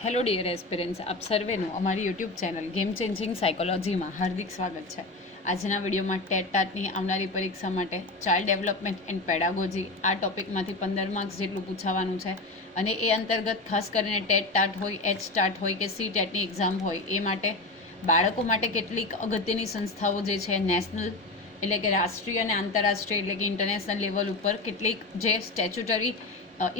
Hello dear aspirants, આપ સર્વેનું અમારી YouTube channel game changing સાયકોલોજીમાં હાર્દિક સ્વાગત છે. આજના વિડીયોમાં ટેટ ટાટની આવનારી પરીક્ષા માટે ચાઇલ્ડ ડેવલપમેન્ટ એન્ડ પેડાગોજી આ ટોપિકમાંથી 15 માર્ક્સ જેટલું પૂછાવાનું છે અને એ અંતર્ગત ખાસ કરીને ટેટ ટાટ હોય, એચ ટાટ હોય કે સી ટેટની એક્ઝામ હોય એ માટે બાળકો માટે કેટલીક અગત્યની સંસ્થાઓ જે છે નેશનલ એટલે કે રાષ્ટ્રીય અને આંતરરાષ્ટ્રીય એટલે કે ઇન્ટરનેશનલ લેવલ ઉપર કેટલીક જે સ્ટેચ્યુટરી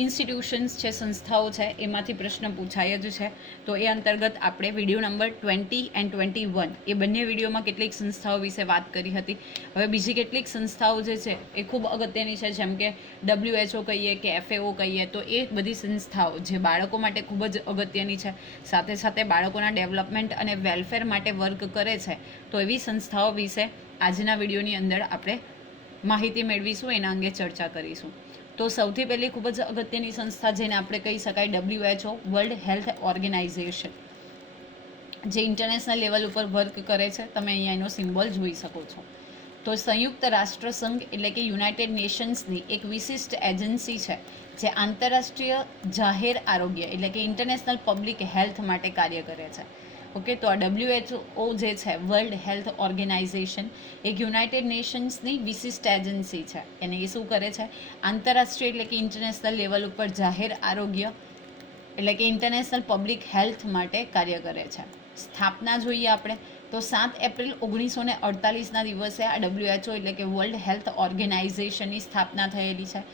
ઇન્સ્ટિટ્યુશન્સ છે, સંસ્થાઓ છે, એમાંથી પ્રશ્ન પૂછાય જ છે. તો એ અંતર્ગત આપણે વિડીયો નંબર 20 એન્ડ 21 એ બંને વિડીયોમાં કેટલીક સંસ્થાઓ વિશે વાત કરી હતી. હવે બીજી કેટલીક સંસ્થાઓ જે છે એ ખૂબ અગત્યની છે, જેમ કે WHO કહીએ કે FAO કહીએ, તો એ બધી સંસ્થાઓ જે બાળકો માટે ખૂબ જ અગત્યની છે, સાથે સાથે બાળકોના ડેવલપમેન્ટ અને વેલફેર માટે વર્ક કરે છે. તો એવી સંસ્થાઓ વિશે આજના વિડીયોની અંદર આપણે માહિતી મેળવીશું, એના અંગે ચર્ચા કરીશું. તો સૌથી પહેલી ખૂબ જ અગત્યની સંસ્થા જેને આપણે કહી શકાય WHO, વર્લ્ડ હેલ્થ ઓર્ગેનાઇઝેશન, જે ઇન્ટરનેશનલ લેવલ ઉપર વર્ક કરે છે. તમે અહીંયા એનો સિમ્બોલ જોઈ શકો છો. તો સંયુક્ત રાષ્ટ્ર સંઘ એટલે કે યુનાઇટેડ નેશન્સની એક વિશિષ્ટ એજન્સી છે જે આંતરરાષ્ટ્રીય જાહેર આરોગ્ય એટલે કે ઇન્ટરનેશનલ પબ્લિક હેલ્થ માટે કાર્ય કરે છે. ઓકે, તો આ WHO જે છે, વર્લ્ડ હેલ્થ ઓર્ગેનાઇઝેશન, એક યુનાઇટેડ નેશન્સની વિશિષ્ટ એજન્સી છે. અને એ શું કરે છે? આંતરરાષ્ટ્રીય એટલે કે ઇન્ટરનેશનલ લેવલ ઉપર જાહેર આરોગ્ય એટલે કે ઇન્ટરનેશનલ પબ્લિક હેલ્થ માટે કાર્ય કરે છે. સ્થાપના જોઈએ આપણે તો 7 એપ્રિલ 1948ના દિવસે આ WHO એટલે કે વર્લ્ડ હેલ્થ ઓર્ગેનાઇઝેશનની સ્થાપના થયેલી છે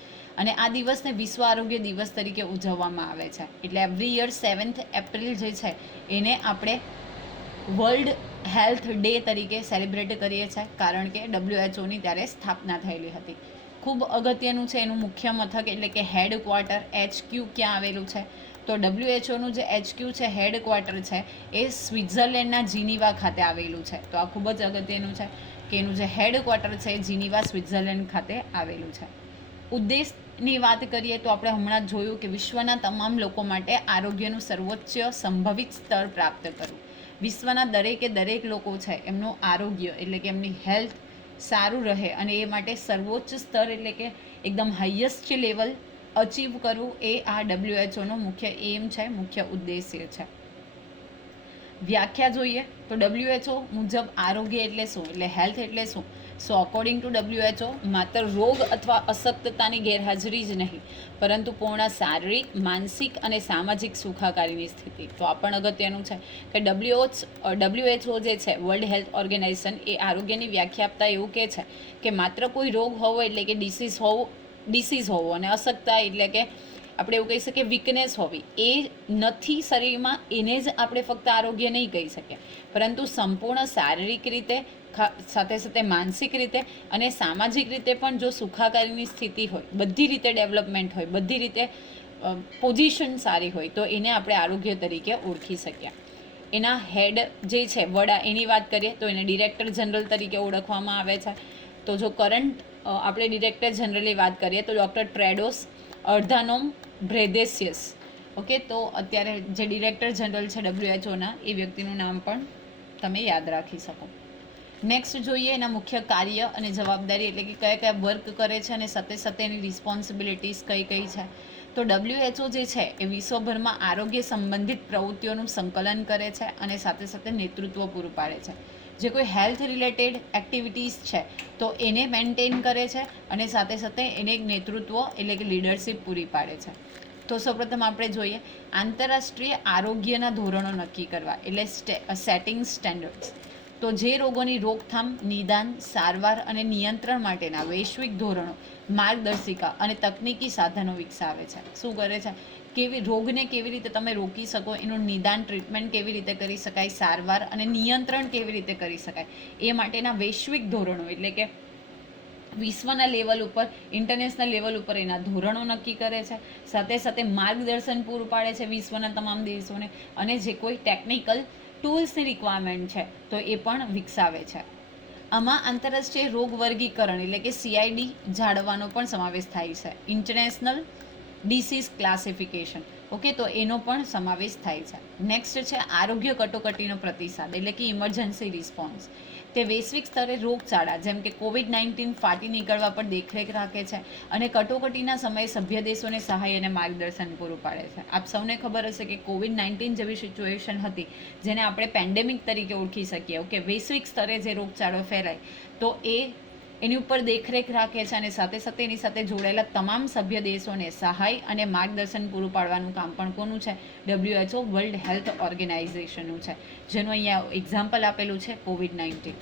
અને આ દિવસને વિશ્વ આરોગ્ય દિવસ તરીકે ઉજવવામાં આવે છે. એટલે એવરી યર 7th એપ્રિલ જે છે એને આપણે વર્લ્ડ હેલ્થ ડે તરીકે સેલિબ્રેટ કરીએ છીએ, કારણ કે WHOની ત્યારે સ્થાપના થયેલી હતી. ખૂબ અગત્યનું છે એનું મુખ્ય મથક એટલે કે હેડક્વાર્ટર HQ ક્યાં આવેલું છે? તો WHOનું જે HQ છે, હેડક્વાર્ટર છે, એ સ્વિટ્ઝરલેન્ડના જીનીવા ખાતે આવેલું છે. તો આ ખૂબ જ અગત્યનું છે કે એનું જે હેડક્વાર્ટર છે એ જીનીવા સ્વિટ્ઝરલેન્ડ ખાતે આવેલું છે. ઉદ્દેશની વાત કરીએ તો આપણે હમણાં જ જોયું કે વિશ્વના તમામ લોકો માટે આરોગ્યનું સર્વોચ્ચ સંભવિત સ્તર પ્રાપ્ત કરવું. વિશ્વના દરેકે દરેક લોકો છે એમનું આરોગ્ય એટલે કે એમની હેલ્થ સારું રહે અને એ માટે સર્વોચ્ચ સ્તર એટલે કે એકદમ હાઈએસ્ટ લેવલ અચીવ કરવું એ આ WHOનો મુખ્ય એમ છે, મુખ્ય ઉદ્દેશ્ય છે. વ્યાખ્યા જોઈએ તો WHO મુજબ આરોગ્ય એટલે શું, એટલે હેલ્થ એટલે શું? સો અકોર્ડિંગ ટુ WHO માત્ર રોગ અથવા અશક્તતાની ગેરહાજરી જ નહીં, પરંતુ પૂર્ણ શારીરિક, માનસિક અને સામાજિક સુખાકારીની સ્થિતિ. તો આ પણ અગત્યનું છે કે WHO જે છે, વર્લ્ડ હેલ્થ ઓર્ગેનાઇઝેશન, એ આરોગ્યની વ્યાખ્યા આપતા એવું કહે છે કે માત્ર કોઈ રોગ હોવો એટલે કે ડિસીઝ હોવો અને અશક્તતા એટલે કે આપણે એવું કહી શકીએ વીકનેસ હોવી એ નથી શરીરમાં, એને જ આપણે ફક્ત આરોગ્ય નહીં કહી શકીએ, પરંતુ સંપૂર્ણ શારીરિક રીતે, સાથે સાથે માનસિક રીતે અને સામાજિક રીતે પણ જો સુખાકારીની સ્થિતિ હોય, બધી રીતે ડેવલપમેન્ટ હોય, બધી રીતે પોઝિશન સારી હોય, તો એને આપણે આરોગ્ય તરીકે ઓળખી શકીએ. એના હેડ જે છે, વડા, એની વાત કરીએ તો એને ડિરેક્ટર જનરલ તરીકે ઓળખવામાં આવે છે. તો જો કરંટ આપણે ડિરેક્ટર જનરલની વાત કરીએ તો ડૉક્ટર ટ્રેડોસ અર્ધાનોમ બ્રેદેસિયસ. ઓકે, તો અત્યારે જે ડિરેક્ટર જનરલ છે WHOના, એ વ્યક્તિનું નામ પણ તમે યાદ રાખી શકો. નેક્સ્ટ જોઈએ એના મુખ્ય કાર્ય અને જવાબદારી એટલે કે કયા કયા વર્ક કરે છે અને સાથે સાથે એની રિસ્પોન્સિબિલિટીઝ કઈ કઈ છે. તો WHO જે છે એ વિશ્વભરમાં આરોગ્ય સંબંધિત પ્રવૃત્તિઓનું સંકલન કરે છે અને સાથે સાથે નેતૃત્વ પૂરું પાડે છે. જે કોઈ હેલ્થ રિલેટેડ એક્ટિવિટીઝ છે તો એને મેન્ટેન કરે છે અને સાથે સાથે એને એક નેતૃત્વ એટલે કે લીડરશિપ પૂરી પાડે છે. તો સૌપ્રથમ આપણે જોઈએ આંતરરાષ્ટ્રીય આરોગ્યના ધોરણો નક્કી કરવા એટલે સેટિંગ સ્ટેન્ડર્ડ્સ. તો જે રોગોની રોકથામ, નિદાન, સારવાર અને નિયંત્રણ માટેના વૈશ્વિક ધોરણો, માર્ગદર્શિકા અને તકનીકી સાધનો વિકસાવે છે. શું કરે છે? રોગને કેવી રીતે તમે રોકી શકો, એનું નિદાન, ટ્રીટમેન્ટ કેવી રીતે કરી શકાય, સારવાર અને નિયંત્રણ કેવી રીતે કરી શકાય, એ માટેના વૈશ્વિક ધોરણો એટલે કે વિશ્વના લેવલ ઉપર, ઇન્ટરનેશનલ લેવલ ઉપર એના ધોરણો નક્કી કરે છે. સાથે સાથે માર્ગદર્શન પૂરું પાડે છે વિશ્વના તમામ દેશોને અને જે કોઈ ટેકનિકલ ટૂલ્સની રિક્વાયરમેન્ટ છે તો એ પણ વિકસાવે છે. આમાં આંતરરાષ્ટ્રીય રોગ વર્ગીકરણ એટલે કે CID જાળવવાનો પણ સમાવેશ થાય છે. International disease classification. ઓકે, તો એનો પણ સમાવેશ થાય છે. નેક્સ્ટ છે આરોગ્ય કટોકટીનો પ્રતિસાદ એટલે કે ઇમરજન્સી રિસ્પોન્સ. તે વૈશ્વિક સ્તરે રોગચાળા જેમ કે COVID-19 ફાટી નીકળવા પર દેખરેખ રાખે છે અને કટોકટીના સમયે સભ્ય દેશોને સહાય અને માર્ગદર્શન પૂરું પાડે છે. આપ સૌને ખબર હશે કે COVID-19 જેવી સિચ્યુએશન હતી જેને આપણે પેન્ડેમિક તરીકે ઓળખી શકીએ. ઓકે, વૈશ્વિક સ્તરે જે રોગચાળો ફેલાય તો એની ઉપર દેખરેખ રાખે છે અને સાથે સાથે એની સાથે જોડાયેલા તમામ સભ્ય દેશોને સહાય અને માર્ગદર્શન પૂરું પાડવાનું કામ પણ કોનું છે? WHO, વર્લ્ડ હેલ્થ ઓર્ગેનાઇઝેશનનું છે, જેનું અહીંયા એક્ઝામ્પલ આપેલું છે COVID-19.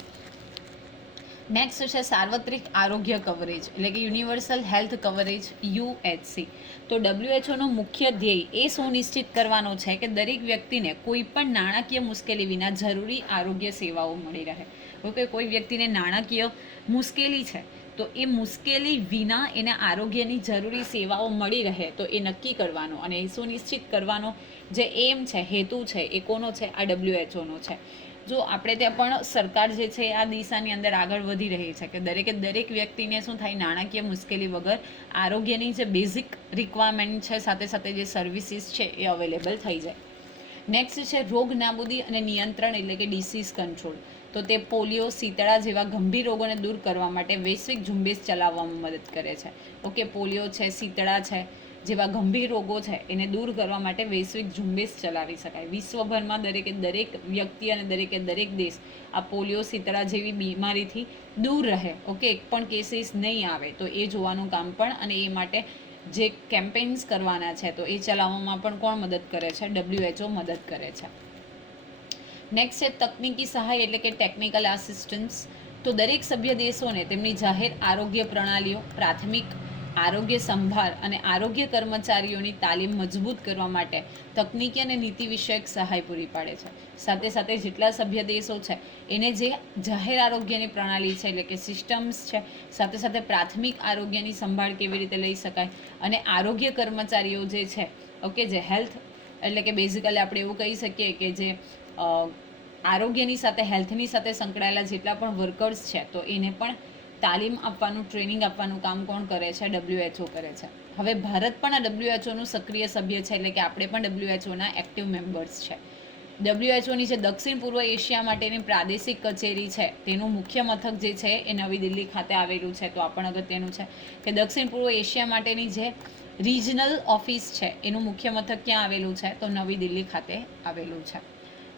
નેક્સ્ટ છે સાર્વત્રિક આરોગ્ય કવરેજ એટલે કે યુનિવર્સલ હેલ્થ કવરેજ UHC. તો WHO નો મુખ્ય ધ્યેય એ સુનિશ્ચિત કરવાનો છે કે દરેક વ્યક્તિને કોઈ પણ નાણાકીય મુશ્કેલી વિના જરૂરી આરોગ્ય સેવાઓ મળી રહે. ઓકે, કોઈ વ્યક્તિને નાણાકીય મુશ્કેલી છે તો એ મુશ્કેલી વિના એને આરોગ્યની જરૂરી સેવાઓ મળી રહે તો એ નક્કી કરવાનો અને એ સુનિશ્ચિત કરવાનો જે એમ છે, હેતુ છે, એ કોનો છે? આ WHO નો છે. જો આપણે ત્યાં પણ સરકાર જે છે આ દિશાની અંદર આગળ વધી રહી છે કે દરેક વ્યક્તિને શું થાય, નાણાકીય મુશ્કેલી વગર આરોગ્યની જે બેઝિક રિક્વાયરમેન્ટ છે સાથે સાથે જે સર્વિસીસ છે એ અવેલેબલ થઈ જાય. નેક્સ્ટ છે રોગ નાબૂદી અને નિયંત્રણ એટલે કે ડિસીઝ કંટ્રોલ. તો તે પોલિયો, શીતળા જેવા ગંભીર રોગોને દૂર કરવા માટે વૈશ્વિક ઝુંબેશ ચલાવવામાં મદદ કરે છે. ઓકે, પોલિયો છે, શીતળા છે જેવા ગંભીર રોગો છે એને દૂર કરવા માટે વૈશ્વિક ઝુંબેશ ચલાવી શકાય. વિશ્વભરમાં દરેક વ્યક્તિ અને દરેક દેશ આ પોલિયો, શીતળા જેવી બીમારીથી દૂર રહે. ઓકે, એક પણ કેસીસ નહીં આવે તો એ જોવાનું કામ પણ અને એ માટે જે કેમ્પેન્સ કરવાના છે તો એ ચલાવવામાં પણ કોણ મદદ કરે છે? WHO મદદ કરે છે. નેક્સ્ટ છે તકનીકી સહાય એટલે કે ટેકનિકલ આસિસ્ટન્સ. તો દરેક સભ્ય દેશોને તેમની જાહેર આરોગ્ય પ્રણાલીઓ, પ્રાથમિક આરોગ્ય સંભાળ અને આરોગ્ય કર્મચારીઓની તાલીમ મજબૂત કરવા માટે તકનીકી અને નીતિ વિષયક સહાય પૂરી પાડે છે. સાથે સાથે જેટલા સભ્ય દેશો છે એને જે જાહેર આરોગ્યની પ્રણાલી છે એટલે કે સિસ્ટમ્સ છે, સાથે સાથે પ્રાથમિક આરોગ્યની સંભાળ કેવી રીતે લઈ શકાય અને આરોગ્ય કર્મચારીઓ જે છે, ઓકે, જે હેલ્થ એટલે કે બેઝિકલી આપણે એવું કહી શકીએ કે જે આરોગ્યની સાથે હેલ્થની સાથે સંકળાયેલા જેટલા પણ વર્કર્સ છે તો એને પણ તાલીમ આપવાનું, ટ્રેનિંગ આપવાનું કામ કોણ કરે છે? WHO કરે છે. હવે ભારત પણ આ WHO નું સક્રિય સભ્ય છે એટલે કે આપણે પણ WHOના એક્ટિવ મેમ્બર્સ છે. WHOની જે દક્ષિણ પૂર્વ એશિયા માટેની પ્રાદેશિક કચેરી છે તેનું મુખ્ય મથક જે છે એ નવી દિલ્હી ખાતે આવેલું છે. તો આ પણ અગત્યનું છે કે દક્ષિણ પૂર્વ એશિયા માટેની જે રિજનલ ઓફિસ છે એનું મુખ્ય મથક ક્યાં આવેલું છે? તો નવી દિલ્હી ખાતે આવેલું છે.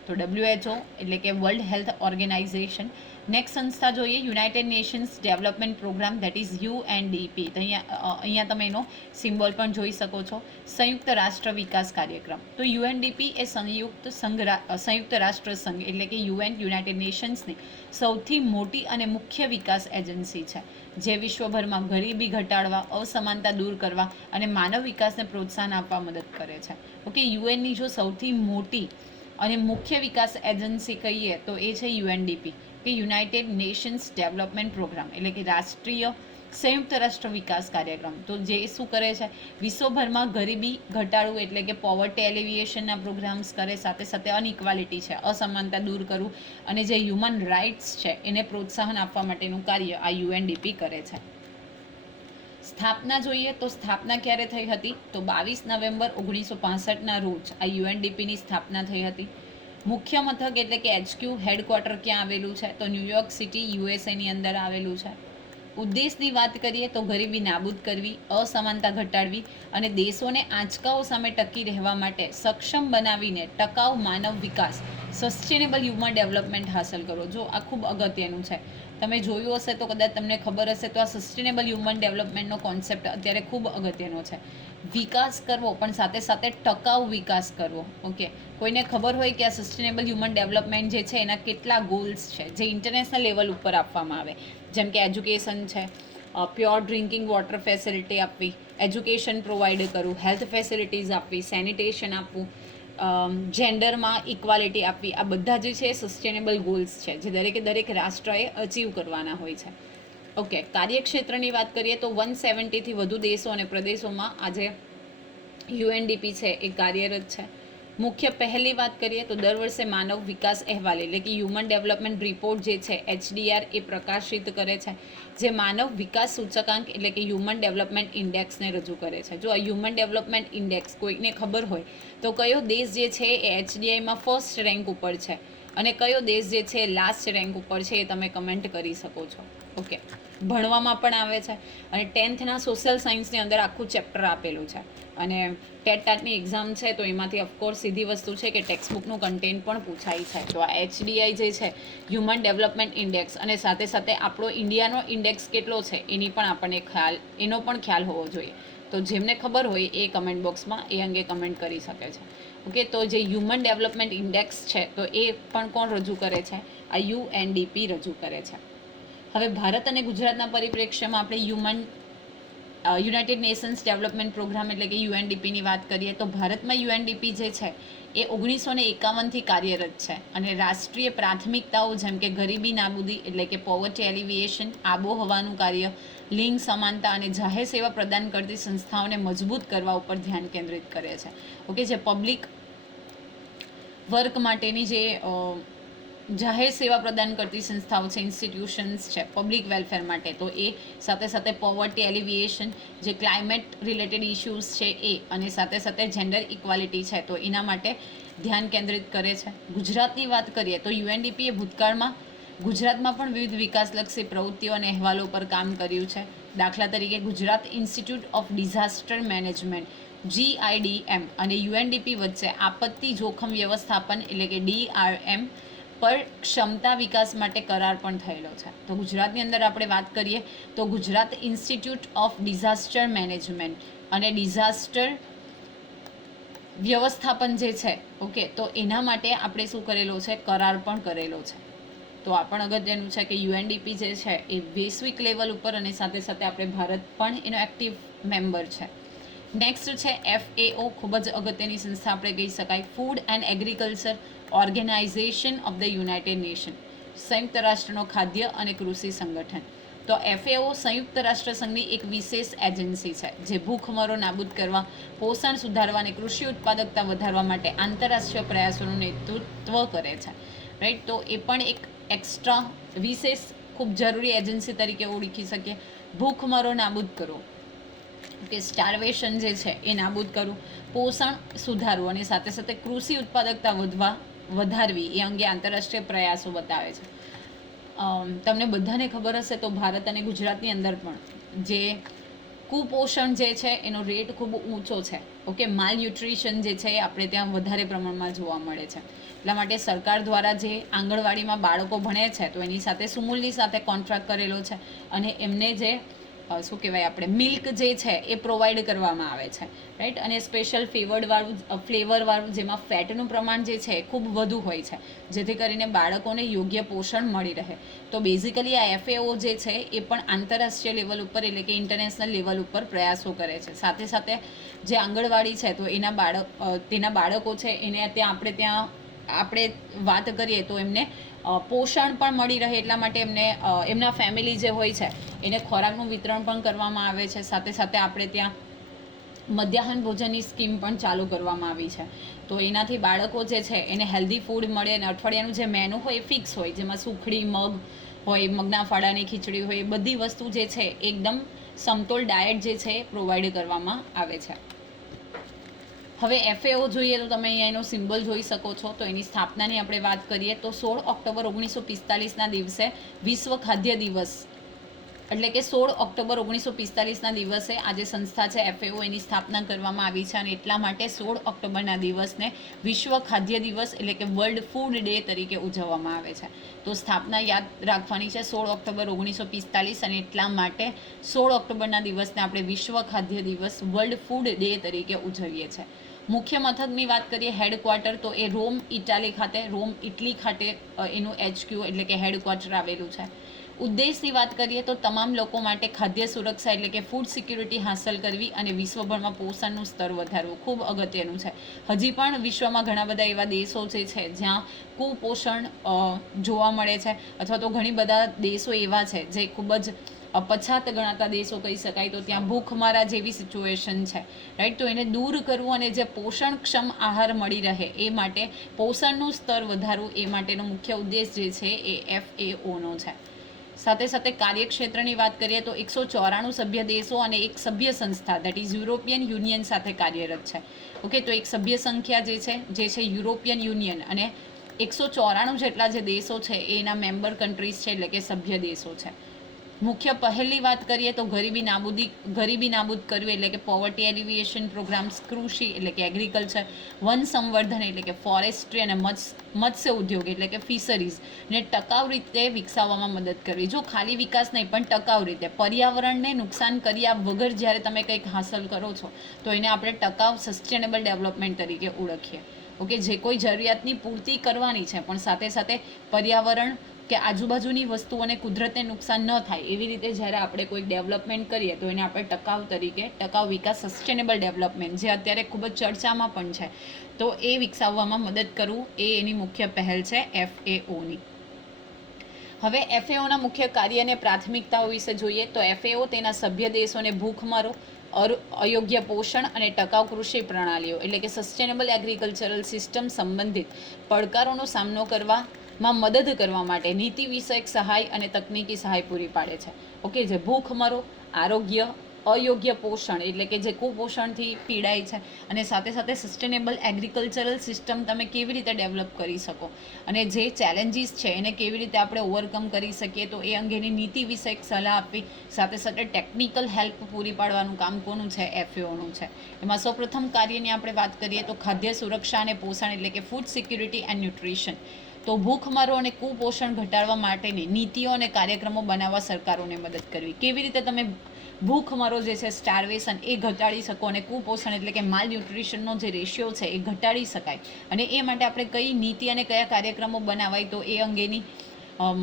તો WHO એટલે કે વર્લ્ડ હેલ્થ ઓર્ગેનાઇઝેશન. નેક્સ્ટ સંસ્થા જોઈએ United Nations Development Programme that is UNDP. તો અહીંયા તમે એનો સિમ્બોલ પણ જોઈ શકો છો, સંયુક્ત રાષ્ટ્ર વિકાસ કાર્યક્રમ. તો UNDP એ સંયુક્ત રાષ્ટ્ર સંઘ એટલે કે UN, યુનાઇટેડ નેશન્સની સૌથી મોટી અને મુખ્ય વિકાસ એજન્સી છે જે વિશ્વભરમાં ગરીબી ઘટાડવા, અસમાનતા દૂર કરવા અને માનવ વિકાસને પ્રોત્સાહન આપવા મદદ કરે છે. ઓકે, UNની જો સૌથી મોટી અને મુખ્ય વિકાસ એજન્સી કહીએ તો એ છે UNDP કે યુનાઇટેડ નેશન્સ ડેવલપમેન્ટ પ્રોગ્રામ એટલે કે રાષ્ટ્રીય સંયુક્ત રાષ્ટ્ર વિકાસ કાર્યક્રમ. તો જે શું કરે છે? વિશ્વભરમાં ગરીબી ઘટાડવું એટલે કે પોવર્ટી એલિવિએશનના પ્રોગ્રામ્સ કરે, સાથે સાથે અનઇક્વાલિટી છે, અસમાનતા દૂર કરવું અને જે હ્યુમન રાઇટ્સ છે એને પ્રોત્સાહન આપવા માટેનું કાર્ય આ UNDP કરે છે. સ્થાપના જોઈએ તો સ્થાપના ક્યારે થઈ હતી? તો 22 નવેમ્બર 1965ના રોજ આ UNDPની સ્થાપના થઈ હતી. મુખ્ય મથક એટલે કે HQ હેડક્વાર્ટર ક્યાં આવેલું છે? તો ન્યુયોર્ક સિટી USAની અંદર આવેલું છે. ઉદ્દેશની વાત કરીએ તો ગરીબી નાબૂદ કરવી, અસમાનતા ઘટાડવી અને દેશોને આંચકાઓ સામે ટકી રહેવા માટે સક્ષમ બનાવીને ટકાઉ માનવ વિકાસ, સસ્ટેનેબલ હ્યુમન ડેવલપમેન્ટ હાંસલ કરો. જો આ ખૂબ અગત્યનું છે. તમે જોયું હશે તો કદાચ તમને ખબર હશે તો આ સસ્ટેનેબલ હ્યુમન ડેવલપમેન્ટનો કોન્સેપ્ટ અત્યારે ખૂબ અગત્યનો છે. વિકાસ કરવો પણ સાથે સાથે ટકાઉ વિકાસ કરવો. ઓકે, કોઈને ખબર હોય કે આ સસ્ટેનેબલ હ્યુમન ડેવલપમેન્ટ જે છે એના કેટલા ગોલ્સ છે જે ઇન્ટરનેશનલ લેવલ ઉપર આપવામાં આવે, જેમ કે એજ્યુકેશન છે, પ્યોર ડ્રિંકિંગ વોટર ફેસિલિટી આપવી, એજ્યુકેશન પ્રોવાઈડ કરવું, હેલ્થ ફેસિલિટીઝ આપવી, સેનિટેશન આપવું, જેન્ડરમાં ઇક્વાલિટી આપવી. આ બધા જે છે સસ્ટેનેબલ ગોલ્સ છે જે દરેક રાષ્ટ્રએ અચીવ કરવાના હોય છે. ઓકે, કાર્યક્ષેત્રની વાત કરીએ તો 170થી વધુ દેશો અને પ્રદેશોમાં આજે UNDP છે એ કાર્યરત છે. મુખ્ય પહેલી વાત કરીએ તો દર વર્ષે માનવ વિકાસ અહેવાલ એટલે કે હ્યુમન ડેવલપમેન્ટ રિપોર્ટ જે છે HDR એ પ્રકાશિત કરે છે, જે માનવ વિકાસ સૂચકાંક એટલે કે હ્યુમન ડેવલપમેન્ટ ઇન્ડેક્સને રજૂ કરે છે. જો આ હ્યુમન ડેવલપમેન્ટ ઇન્ડેક્સ કોઈને ખબર હોય તો કયો દેશ જે છે એ HDIમાં ફર્સ્ટ રેન્ક ઉપર છે? અને કયો દેશ જે છે લાસ્ટ રેન્ક ઉપર છે એ તમે કમેન્ટ કરી શકો છો. ઓકે, ભણવામાં પણ આવે છે અને 10thના સોશિયલ સાયન્સની અંદર આખું ચેપ્ટર આપેલું છે. અને ટેટની એક્ઝામ છે તો એમાંથી ઓફકોર્સ સીધી વસ્તુ છે કે ટેક્સ્ટબુકનું કન્ટેન્ટ પણ પૂછાય છે. તો આ HDI જે છે હ્યુમન ડેવલપમેન્ટ ઇન્ડેક્સ, અને સાથે સાથે આપણો ઇન્ડિયાનો ઇન્ડેક્સ કેટલો છે એની પણ આપણને એનો પણ ખ્યાલ હોવો જોઈએ. તો જેમને ખબર હોય એ કમેન્ટ બોક્સમાં એ અંગે કમેન્ટ કરી શકે છે. ઓકે, તો જે હ્યુમન ડેવલપમેન્ટ ઇન્ડેક્સ છે તો એ પણ કોણ રજૂ કરે છે? આ UNDP રજૂ કરે છે. હવે ભારત અને ગુજરાતના પરિપ્રેક્ષ્યમાં આપણે યુનાઇટેડ નેશન્સ ડેવલપમેન્ટ પ્રોગ્રામ એટલે કે UNDPની વાત કરીએ તો ભારતમાં UNDP જે છે એ 1951થી કાર્યરત છે. અને રાષ્ટ્રીય પ્રાથમિકતાઓ જેમ કે ગરીબી નાબૂદી એટલે કે પોવર્ટી એલિવિએશન, આબોહવાનું કાર્ય, લિંગ સમાનતા અને જાહેર સેવા પ્રદાન કરતી સંસ્થાઓને મજબૂત કરવા ઉપર ધ્યાન કેન્દ્રિત કરે છે. ઓકે, જે પબ્લિક વર્ક માટેની જે જાહેર સેવા પ્રદાન કરતી સંસ્થાઓ છે, ઇન્સ્ટિટ્યુશન્સ છે પબ્લિક વેલફેર માટે, તો એ સાથે સાથે પોવર્ટી એલિવિએશન, જે ક્લાઇમેટ રિલેટેડ ઇશ્યુઝ છે એ, અને સાથે સાથે જેન્ડર ઇક્વાલિટી છે તો એના માટે ધ્યાન કેન્દ્રિત કરે છે. ગુજરાતની વાત કરીએ તો UNDP એ ભૂતકાળમાં ગુજરાતમાં પણ વિવિધ વિકાસલક્ષી પ્રવૃત્તિઓ અને અહેવાલો પર કામ કર્યું છે. દાખલા તરીકે Gujarat institute of disaster management GIDM અને UNDP વચ્ચે આપત્તિ જોખમ વ્યવસ્થાપન એટલે કે DRM પર ક્ષમતા વિકાસ માટે કરાર પણ થયેલો છે. તો ગુજરાતની અંદર આપણે વાત કરીએ તો Gujarat institute of disaster management અને ડિઝાસ્ટર વ્યવસ્થાપન જે છે, ઓકે, તો એના માટે આપણે શું કરેલો છે? કરાર પણ કરેલો છે. તો આ પણ અગત્યનું છે કે UNDP જે છે એ વૈશ્વિક લેવલ ઉપર અને સાથે સાથે આપણે ભારત પણ એનો એક્ટિવ મેમ્બર છે. નેક્સ્ટ છે FAO, ખૂબ જ અગત્યની સંસ્થા આપણે કહી શકાય, Food and Agriculture Organisation of the United Nation, સંયુક્ત રાષ્ટ્રનો ખાદ્ય અને કૃષિ સંગઠન. તો FAO સંયુક્ત રાષ્ટ્ર સંઘની એક વિશેષ એજન્સી છે જે ભૂખમરો નાબૂદ કરવા, પોષણ સુધારવા અને કૃષિ ઉત્પાદકતા વધારવા માટે આંતરરાષ્ટ્રીય પ્રયાસોનું નેતૃત્વ કરે છે. રાઈટ, તો એ પણ એક એક્સ્ટ્રા વિશેષ ખૂબ જરૂરી એજન્સી તરીકે ઓળખી શકીએ. ભૂખમરો નાબૂદ કરો કે સ્ટાર્વેશન જે છે એ નાબૂદ કરવું, પોષણ સુધારવું અને સાથે સાથે કૃષિ ઉત્પાદકતા વધારવી એ અંગે આંતરરાષ્ટ્રીય પ્રયાસો બતાવે છે. તમને બધાને ખબર હશે તો ભારત અને ગુજરાતની અંદર પણ જે કુપોષણ જે છે એનો રેટ ખૂબ ઊંચો છે. ઓકે, માલ ન્યુટ્રિશન જે છે એ આપણે ત્યાં વધારે પ્રમાણમાં જોવા મળે છે. એટલા માટે સરકાર દ્વારા જે આંગણવાડીમાં બાળકો ભણે છે તો એની સાથે સુમૂલની સાથે કોન્ટ્રાક્ટ કરેલો છે અને એમને જે શું કહેવાય આપણે મિલ્ક જે છે એ પ્રોવાઈડ કરવામાં આવે છે. રાઈટ, અને સ્પેશિયલ ફ્લેવરવાળું જેમાં ફેટનું પ્રમાણ જે છે એ ખૂબ વધુ હોય છે જેથી કરીને બાળકોને યોગ્ય પોષણ મળી રહે. તો બેઝિકલી આ FAO જે છે એ પણ આંતરરાષ્ટ્રીય લેવલ ઉપર એટલે કે ઇન્ટરનેશનલ લેવલ ઉપર પ્રયાસો કરે છે. સાથે સાથે જે આંગણવાડી છે તો તેના બાળકો છે એને ત્યાં આપણે વાત કરીએ તો એમને પોષણ પણ મળી રહે એટલા માટે એમને એમના ફેમિલી જે હોય છે એને ખોરાકનું વિતરણ પણ કરવામાં આવે છે. સાથે સાથે આપણે ત્યાં મધ્યાહન ભોજનની સ્કીમ પણ ચાલુ કરવામાં આવી છે. તો એનાથી બાળકો જે છે એને હેલ્ધી ફૂડ મળે અને અઠવાડિયાનું જે મેનુ હોય એ ફિક્સ હોય, જેમાં સુખડી, મગ હોય, મગના ફાળાની ખીચડી હોય, એ બધી વસ્તુ જે છે એકદમ સમતોલ ડાયટ જે છે એ પ્રોવાઈડ કરવામાં આવે છે. હવે FAO જોઈએ તો તમે અહીંયા એનો સિમ્બોલ જોઈ શકો છો. તો એની સ્થાપનાની આપણે વાત કરીએ તો 16 ઓક્ટોબર 1945ના દિવસે વિશ્વ ખાદ્ય દિવસ એટલે કે 16 ઓક્ટોબર 1945ના દિવસે આ જે સંસ્થા છે FAO એની સ્થાપના કરવામાં આવી છે અને એટલા માટે 16 ઓક્ટોબરના દિવસને વિશ્વ ખાદ્ય દિવસ એટલે કે વર્લ્ડ ફૂડ ડે તરીકે ઉજવવામાં આવે છે. તો સ્થાપના યાદ રાખવાની છે 16 ઓક્ટોબર 1945 અને એટલા માટે 16 ઓક્ટોબરના દિવસને આપણે વિશ્વ ખાદ્ય દિવસ વર્લ્ડ ફૂડ ડે તરીકે ઉજવીએ છીએ. મુખ્ય મથકની વાત કરીએ હેડક્વાર્ટર તો એ રોમ ઇટલી ખાતે એનું HQ એટલે કે હેડક્વાર્ટર આવેલું છે. ઉદ્દેશની વાત કરીએ તો તમામ લોકો માટે ખાદ્ય સુરક્ષા એટલે કે ફૂડ સિક્યુરિટી હાંસલ કરવી અને વિશ્વભરમાં પોષણનું સ્તર વધારવું ખૂબ અગત્યનું છે. હજી પણ વિશ્વમાં ઘણા બધા એવા દેશો જે છે જ્યાં કુપોષણ જોવા મળે છે, અથવા તો ઘણી બધા દેશો એવા છે જે ખૂબ જ પછાત ગણાતા દેશો કહી શકાય. તો ત્યાં ભૂખમરા જેવી સિચ્યુએશન છે. રાઈટ, તો એને દૂર કરવું અને જે પોષણક્ષમ આહાર મળી રહે એ માટે પોષણનું સ્તર વધારવું એ માટેનો મુખ્ય ઉદ્દેશ જે છે એ FAOનો છે. સાથે સાથે કાર્યક્ષેત્રની વાત કરીએ તો 194 સભ્ય દેશો અને એક સભ્ય સંસ્થા દેટ ઇઝ યુરોપિયન યુનિયન સાથે કાર્યરત છે. ઓકે, તો એક સભ્ય સંખ્યા જે છે યુરોપિયન યુનિયન અને 194 જેટલા જે દેશો છે એ એના મેમ્બર કન્ટ્રીઝ છે, એટલે કે સભ્ય દેશો છે. મુખ્ય પહેલી વાત કરીએ તો ગરીબી નાબૂદ કરવી એટલે કે પોવર્ટી એલિવિએશન પ્રોગ્રામ્સ, કૃષિ એટલે કે એગ્રીકલ્ચર, વન સંવર્ધન એટલે કે ફોરેસ્ટ્રી અને મત્સ્ય ઉદ્યોગ એટલે કે ફિશરીઝ ને ટકાઉ રીતે વિકસાવવામાં મદદ કરવી. જો ખાલી વિકાસ નહીં પણ ટકાઉ રીતે, પર્યાવરણને નુકસાન કર્યા વગર જ્યારે તમે કંઈક હાંસલ કરો છો તો એને આપણે ટકાઉ સસ્ટેનેબલ ડેવલપમેન્ટ તરીકે ઓળખીએ. ઓકે, જે કોઈ જરૂરિયાતની પૂર્તિ કરવાની છે પણ સાથે સાથે પર્યાવરણ કે આજુબાજુની વસ્તુઓને કુદરતને નુકસાન ન થાય એવી રીતે જ્યારે આપણે કોઈ ડેવલપમેન્ટ કરીએ તો એને આપણે ટકાઉ વિકાસ સસ્ટેનેબલ ડેવલપમેન્ટ, જે અત્યારે ખૂબ જ ચર્ચામાં પણ છે, તો એ વિકસાવવામાં મદદ કરવું એ એની મુખ્ય પહેલ છે FAOની. હવે FAOના મુખ્ય કાર્ય અને પ્રાથમિકતાઓ વિશે જોઈએ તો FAO તેના સભ્ય દેશોને ભૂખમરો, અયોગ્ય પોષણ અને ટકાઉ કૃષિ પ્રણાલીઓ એટલે કે સસ્ટેનેબલ એગ્રીકલ્ચરલ સિસ્ટમ સંબંધિત પડકારોનો સામનો કરવામાં મદદ કરવા માટે નીતિ વિષયક સહાય અને તકનીકી સહાય પૂરી પાડે છે. ઓકે, જે ભૂખમરો, અયોગ્ય પોષણ એટલે કે જે કુપોષણથી પીડાય છે અને સાથે સાથે સસ્ટેનેબલ એગ્રીકલ્ચરલ સિસ્ટમ તમે કેવી રીતે ડેવલપ કરી શકો અને જે ચેલેન્જીસ છે એને કેવી રીતે આપણે ઓવરકમ કરી શકીએ તો એ અંગેની નીતિ વિષયક સલાહ આપવી, સાથે સાથે ટેકનિકલ હેલ્પ પૂરી પાડવાનું કામ કોનું છે? FAOનું છે. એમાં સૌપ્રથમ કાર્યની આપણે વાત કરીએ તો ખાદ્ય સુરક્ષા અને પોષણ એટલે કે ફૂડ સિક્યુરિટી એન્ડ ન્યુટ્રિશન. તો ભૂખમરો અને કુપોષણ ઘટાડવા માટેની નીતિઓ અને કાર્યક્રમો બનાવવા સરકારોને મદદ કરવી. કેવી રીતે તમે ભૂખમરો જે છે સ્ટાર્વેશન એ ઘટાડી શકો અને કુપોષણ એટલે કે માલ ન્યુટ્રિશનનો જે રેશિયો છે એ ઘટાડી શકાય અને એ માટે આપણે કઈ નીતિ અને કયા કાર્યક્રમો બનાવાય તો એ અંગેની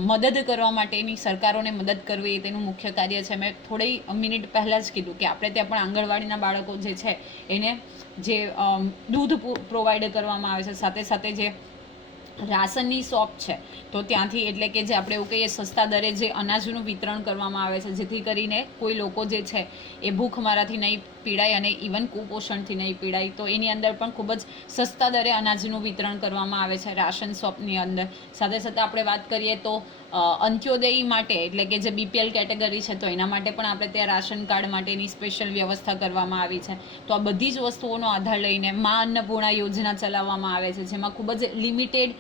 મદદ કરવા માટેની સરકારોને મદદ કરવી એ તેનું મુખ્ય કાર્ય છે. મેં થોડી મિનિટ પહેલાં જ કીધું કે આપણે ત્યાં પણ આંગણવાડીના બાળકો જે છે એને જે દૂધ પ્રોવાઈડ કરવામાં આવે છે, સાથે સાથે જે રાશનની શોપ છે તો ત્યાંથી એટલે કે જે આપણે એવું કહીએ સસ્તા દરે જે અનાજનું વિતરણ કરવામાં આવે છે જેથી કરીને કોઈ લોકો જે છે એ ભૂખમારાથી નહીં પીડાય અને ઇવન કુપોષણથી નહીં પીડાય. તો એની અંદર પણ ખૂબ જ સસ્તા દરે અનાજનું વિતરણ કરવામાં આવે છે રાશન શોપની અંદર. સાથે સાથે આપણે વાત કરીએ તો અંત્યોદય માટે એટલે કે જે BPL કેટેગરી છે તો એના માટે પણ આપણે ત્યાં રાશન કાર્ડ માટેની સ્પેશિયલ વ્યવસ્થા કરવામાં આવી છે. તો આ બધી જ વસ્તુઓનો આધાર લઈને મા અન્નપૂર્ણા યોજના ચલાવવામાં આવે છે, જેમાં ખૂબ જ લિમિટેડ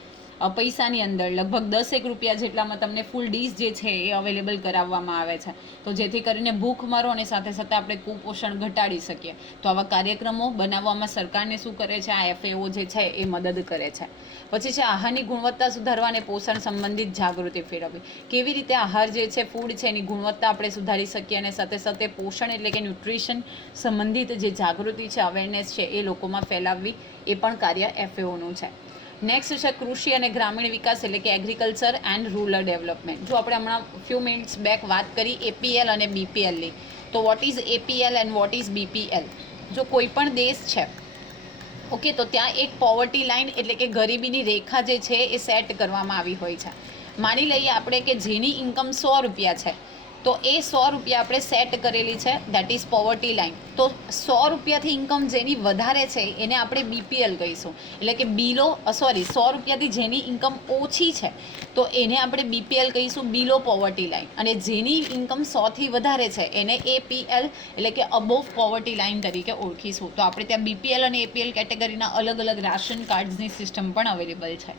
પૈસાની અંદર લગભગ 10 રૂપિયા જેટલામાં તમને ફૂલ ડીશ જે છે એ અવેલેબલ કરાવવામાં આવે છે, તો જેથી કરીને ભૂખમરો અને સાથે સાથે આપણે કુપોષણ ઘટાડી શકીએ. તો આવા કાર્યક્રમો બનાવવામાં સરકારને શું કરે છે? આ FAO જે છે એ મદદ કરે છે. પછી છે આહારની ગુણવત્તા સુધારવા અને પોષણ સંબંધિત જાગૃતિ ફેરવવી. કેવી રીતે આહાર જે છે ફૂડ છે એની ગુણવત્તા આપણે સુધારી શકીએ અને સાથે સાથે પોષણ એટલે કે ન્યુટ્રિશન સંબંધિત જે જાગૃતિ છે, અવેરનેસ છે એ લોકોમાં ફેલાવવી, એ પણ કાર્ય FAOનું છે. નેક્સ્ટ છે કૃષિ અને ગ્રામીણ વિકાસ એટલે કે એગ્રીકલ્ચર એન્ડ રૂરલ ડેવલપમેન્ટ. જો આપણે હમણાં ફ્યુ મિનિટ્સ બેક વાત કરી APL અને BPLની, તો what is APL and what is BPL? જો કોઈ પણ દેશ છે ઓકે તો ત્યાં એક પોવર્ટી લાઇન એટલે કે ગરીબીની રેખા જે છે એ સેટ કરવામાં આવી હોય છે. માની લઈએ આપણે કે જેની ઇન્કમ 100 રૂપિયા છે તો એ 100 રૂપિયા આપણે સેટ કરેલી છે, દેટ ઇઝ પોવર્ટી લાઇન. તો 100 રૂપિયાથી ઇન્કમ જેની વધારે છે એને આપણે BPL કહીશું, એટલે કે 100 રૂપિયાથી જેની ઇન્કમ ઓછી છે તો એને આપણે BPL કહીશું, બિલો પોવર્ટી લાઇન. અને જેની ઇન્કમ 100થી વધારે છે એને APL એટલે કે અબોવ પોવર્ટી લાઇન તરીકે ઓળખીશું. તો આપણે ત્યાં BPL અને APL કેટેગરીના અલગ અલગ રાશન કાર્ડ્સની સિસ્ટમ પણ અવેલેબલ છે.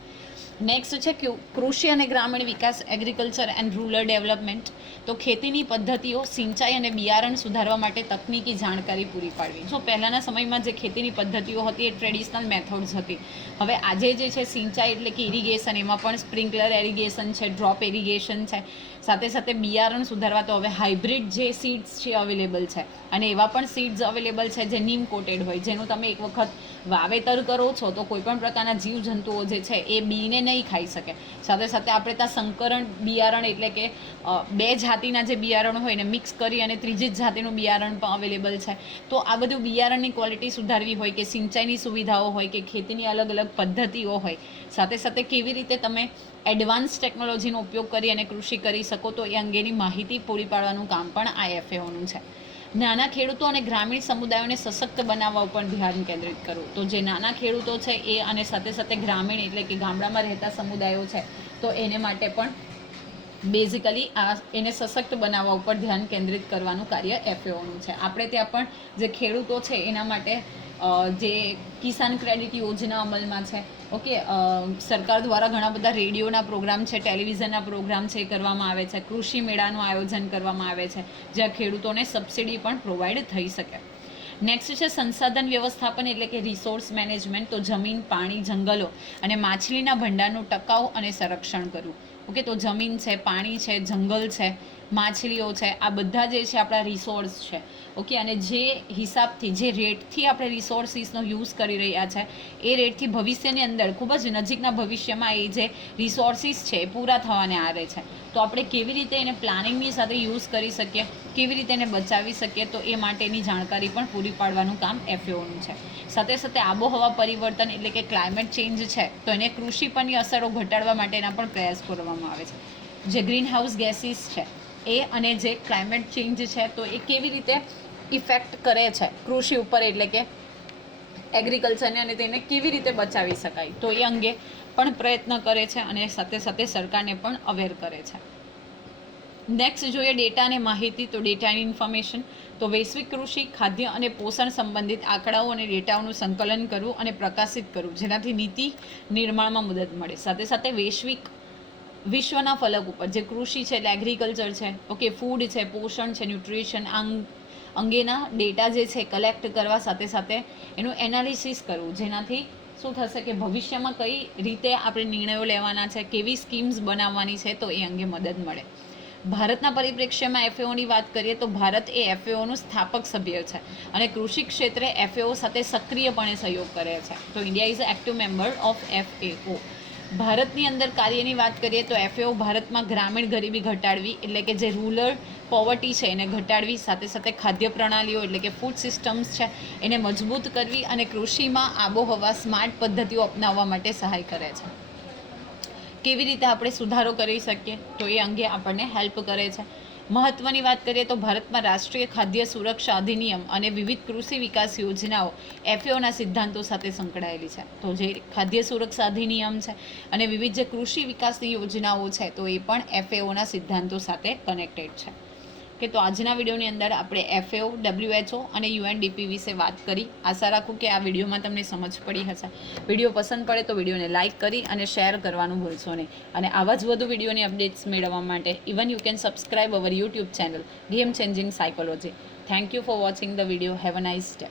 નેક્સ્ટ છે કૃષિ અને ગ્રામીણ વિકાસ એગ્રીકલ્ચર એન્ડ રૂરલ ડેવલપમેન્ટ. તો ખેતીની પદ્ધતિઓ, સિંચાઈ અને બિયારણ સુધારવા માટે તકનીકી જાણકારી પૂરી પાડવી. જો પહેલાંના સમયમાં જે ખેતીની પદ્ધતિઓ હતી એ ટ્રેડિશનલ મેથડ્સ હતી. હવે આજે જે છે સિંચાઈ એટલે કે ઇરિગેશન, એમાં પણ સ્પ્રિંકલર એરિગેશન છે, ડ્રોપ એરિગેશન છે, સાથે સાથે બિયારણ સુધારવા તો હવે હાઇબ્રિડ જે સીડ્સ છે અવેલેબલ છે અને એવા પણ સીડ્સ અવેલેબલ છે જે નીમ કોટેડ હોય, જેનું તમે એક વખત વાવેતર કરો છો તો કોઈ પણ પ્રકારના જીવજંતુઓ જે છે એ બીને નહીં ખાઈ શકે. સાથે સાથે આપણે ત્યાં સંકરણ બિયારણ એટલે કે 2 જાતિના જે બિયારણ હોય એને મિક્સ કરી અને ત્રીજી જ જાતિનું બિયારણ પણ અવેલેબલ છે. તો આ બધું બિયારણની ક્વોલિટી સુધારવી હોય કે સિંચાઈની સુવિધાઓ હોય કે ખેતીની અલગ અલગ પદ્ધતિઓ હોય, સાથે સાથે કેવી રીતે તમે એડવાન્સ ટેકનોલોજીનો ઉપયોગ કરી અને કૃષિ કરી શકો તો એ અંગેની માહિતી પૂરી પાડવાનું કામ પણ આ FAOનું છે. નાના ખેડૂતો અને ગ્રામીણ સમુદાયોને સશક્ત બનાવવા ઉપર ધ્યાન કેન્દ્રિત કરવું. તો જે નાના ખેડૂતો છે એ અને સાથે સાથે ગ્રામીણ એટલે કે ગામડામાં રહેતા સમુદાયો છે તો એને માટે પણ બેઝિકલી એને સશક્ત બનાવવા ઉપર ધ્યાન કેન્દ્રિત કરવાનું કાર્ય FAOનું છે. આપણે ત્યાં પણ જે ખેડૂતો છે એના માટે જે કિસાન ક્રેડિટ યોજના અમલમાં છે. ઓકે, સરકાર દ્વારા ઘણા બધા રેડિયોના પ્રોગ્રામ છે, ટેલિવિઝનના પ્રોગ્રામ છે એ કરવામાં આવે છે. કૃષિ મેળાનું આયોજન કરવામાં આવે છે જ્યાં ખેડૂતોને સબસિડી પણ પ્રોવાઈડ થઈ શકે. નેક્સ્ટ છે સંસાધન વ્યવસ્થાપન એટલે કે રિસોર્સ મેનેજમેન્ટ. તો જમીન, પાણી, જંગલો અને માછલીના ભંડારનું ટકાઉ અને સંરક્ષણ કરવું. ઓકે, તો જમીન છે, પાણી છે, જંગલ છે, માછલીઓ છે, આ બધા જે છે આપણા રિસોર્સ છે. ઓકે, અને જે હિસાબથી, જે રેટથી આપણે રિસોર્સિસનો યુઝ કરી રહ્યા છે એ રેટથી ભવિષ્યની અંદર ખૂબ જ નજીકના ભવિષ્યમાં એ જે રિસોર્સિસ છે એ પૂરા થવાને આરે છે. તો આપણે કેવી રીતે એને પ્લાનિંગની સાથે યુઝ કરી શકીએ, કેવી રીતે એને બચાવી શકીએ, તો એ માટેની જાણકારી પણ પૂરી પાડવાનું કામ FAOનું છે. સાથે સાથે આબોહવા પરિવર્તન એટલે કે ક્લાઇમેટ ચેન્જ છે તો એને કૃષિ પરની અસરો ઘટાડવા માટેના પણ પ્રયાસ કરવામાં આવે છે. જે ગ્રીન હાઉસ ગેસીસ છે એ અને જે ક્લાઇમેટ ચેન્જ છે તો એ કેવી રીતે ઇફેક્ટ કરે છે કૃષિ ઉપર એટલે કે એગ્રીકલ્ચરને, અને તેને કેવી રીતે બચાવી શકાય તો એ અંગે પણ પ્રયત્ન કરે છે અને સાથે સાથે સરકારને પણ અવેર કરે છે. નેક્સ્ટ જોઈએ ડેટા અને માહિતી. તો ડેટા એન્ડ ઇન્ફોર્મેશન. તો વૈશ્વિક કૃષિ, ખાદ્ય અને પોષણ સંબંધિત આંકડાઓ અને ડેટાઓનું સંકલન કરવું અને પ્રકાશિત કરવું જેનાથી નીતિ નિર્માણમાં મદદ મળે. સાથે સાથે વિશ્વના ફલક ઉપર જે કૃષિ છે એટલે એગ્રીકલ્ચર છે, ઓકે, ફૂડ છે, પોષણ છે, ન્યુટ્રિશન અંગેના ડેટા જે છે કલેક્ટ કરવા, સાથે સાથે એનું એનાલિસિસ કરવું જેનાથી શું થશે કે ભવિષ્યમાં કઈ રીતે આપણે નિર્ણયો લેવાના છે, કેવી સ્કીમ્સ બનાવવાની છે તો એ અંગે મદદ મળે. ભારતના પરિપ્રેક્ષ્યમાં FAOની વાત કરીએ તો ભારત એ FAOનું સ્થાપક સભ્ય છે અને કૃષિ ક્ષેત્રે FAO સાથે સક્રિયપણે સહયોગ કરે છે. તો India is a active member of FAO. ભારતની અંદર કાર્યની વાત કરીએ તો FAO ભારતમાં ગ્રામીણ ગરીબી ઘટાડવી એટલે કે જે રૂરલ પોવર્ટી છે એને ઘટાડવી, સાથે સાથે ખાદ્ય પ્રણાલીઓ એટલે કે ફૂડ સિસ્ટમ્સ છે એને મજબૂત કરવી અને કૃષિમાં આબોહવા સ્માર્ટ પદ્ધતિઓ અપનાવવા માટે સહાય કરે છે. કેવી રીતે આપણે સુધારો કરી શકીએ તો એ અંગે આપણને હેલ્પ કરે છે. મહત્વની વાત કરીએ તો ભારતમાં રાષ્ટ્રીય ખાદ્ય સુરક્ષા અધિનિયમ અને વિવિધ કૃષિ વિકાસ યોજનાઓ FAOના સિદ્ધાંતો સાથે સંકળાયેલી છે. તો જે ખાદ્ય સુરક્ષા અધિનિયમ છે અને વિવિધ જે કૃષિ વિકાસની યોજનાઓ છે તો એ પણ FAOના સિદ્ધાંતો સાથે કનેક્ટેડ છે. કે તો આજના વિડીયોની અંદર આપણે FAO, WHO અને UNDP વિશે વાત કરી. આશા રાખું કે આ વિડીયોમાં તમને સમજ પડી હશે. વિડીયો પસંદ પડે તો વિડીયોને લાઇક કરી અને શેર કરવાનું ભૂલશો નહીં. અને આવા જ વધુ વિડીયોની અપડેટ્સ મેળવવા માટે even you can subscribe hour YouTube channel game changing psychology. Thank you for watching the video. Have a nice day.